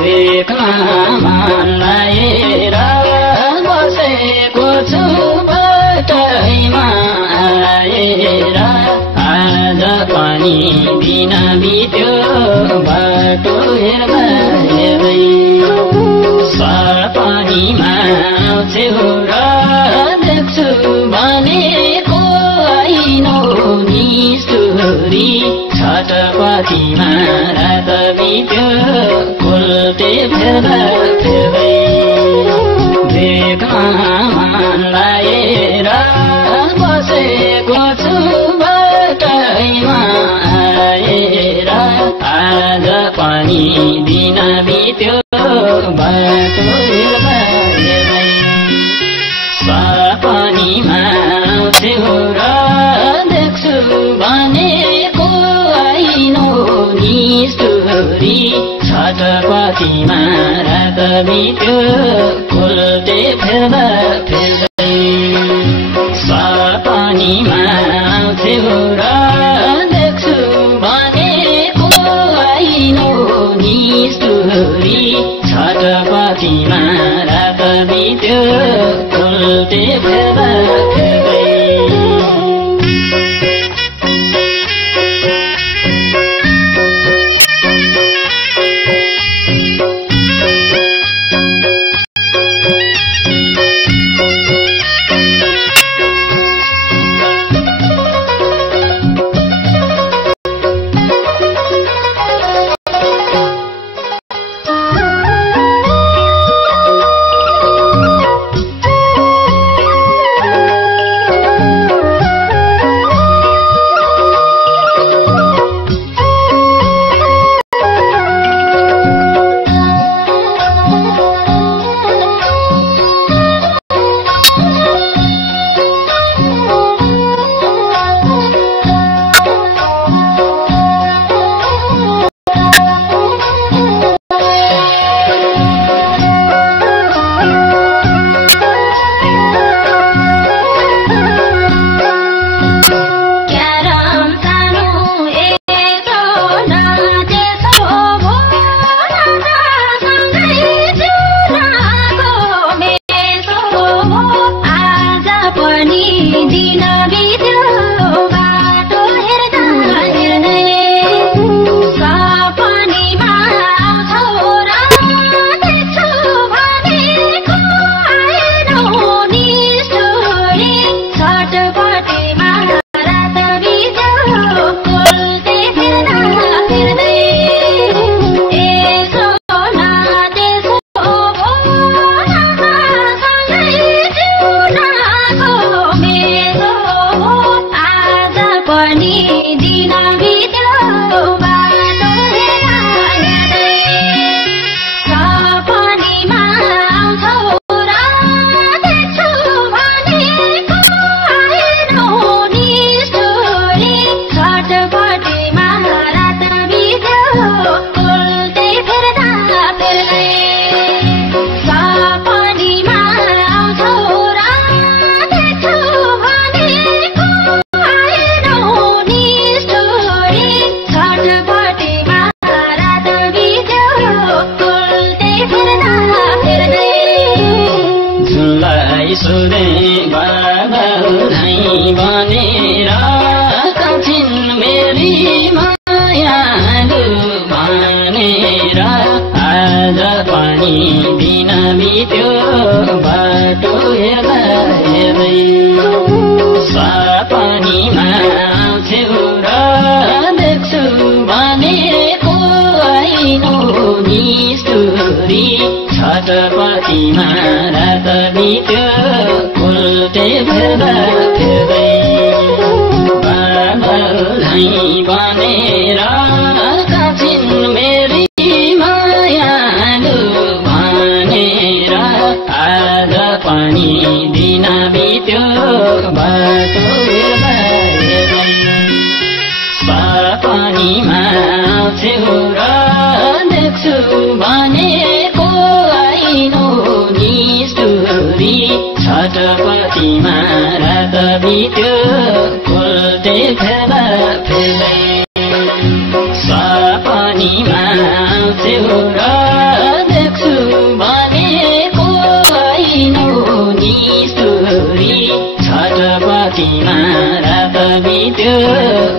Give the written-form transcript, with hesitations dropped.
भेकमा लाएर बसेको छु बाटैमा आएर आज पनि दिन बित्यो बाटो हेर्दा हेर्दै सपनीमा आउँछौ र देख्छु भनेको आइनो निष्ठुरी छटपटीमा रात बित्यो उल्टे फेर्दा फेर्दै भेकमा लाएर बसेको छु बाटैमा आएर आज पनि दिन बित्यो बाटो हेर्दा हेर्दै सपनीमा आउँछौ र देख्छु भनेको आइनो निष्ठुरी छटपटीमा रात बित्यो उल्टे फेर्दा फेर्दै सपनीमा आउँछौ र देख्छु भनेको आइनो निष्ठुरी छटपटीमा रात बित्यो उल्टे फेर्दा फेर्दै छटपटीमा रात बित्यो उल्टे फेर्दा फेर्दै बादल बनेर काछिन् मेरी मायालु भनेर आज पनि दिन बित्यो बाटो हेर्दा हेर्दै सपनीमा आउँछौ र देख्छु भनेको आइनो निष्ठुरी छटपटीमा रात बित्यो उल्टे फेर्दा फेर्दै सपनीमा आउँछौ र त्यो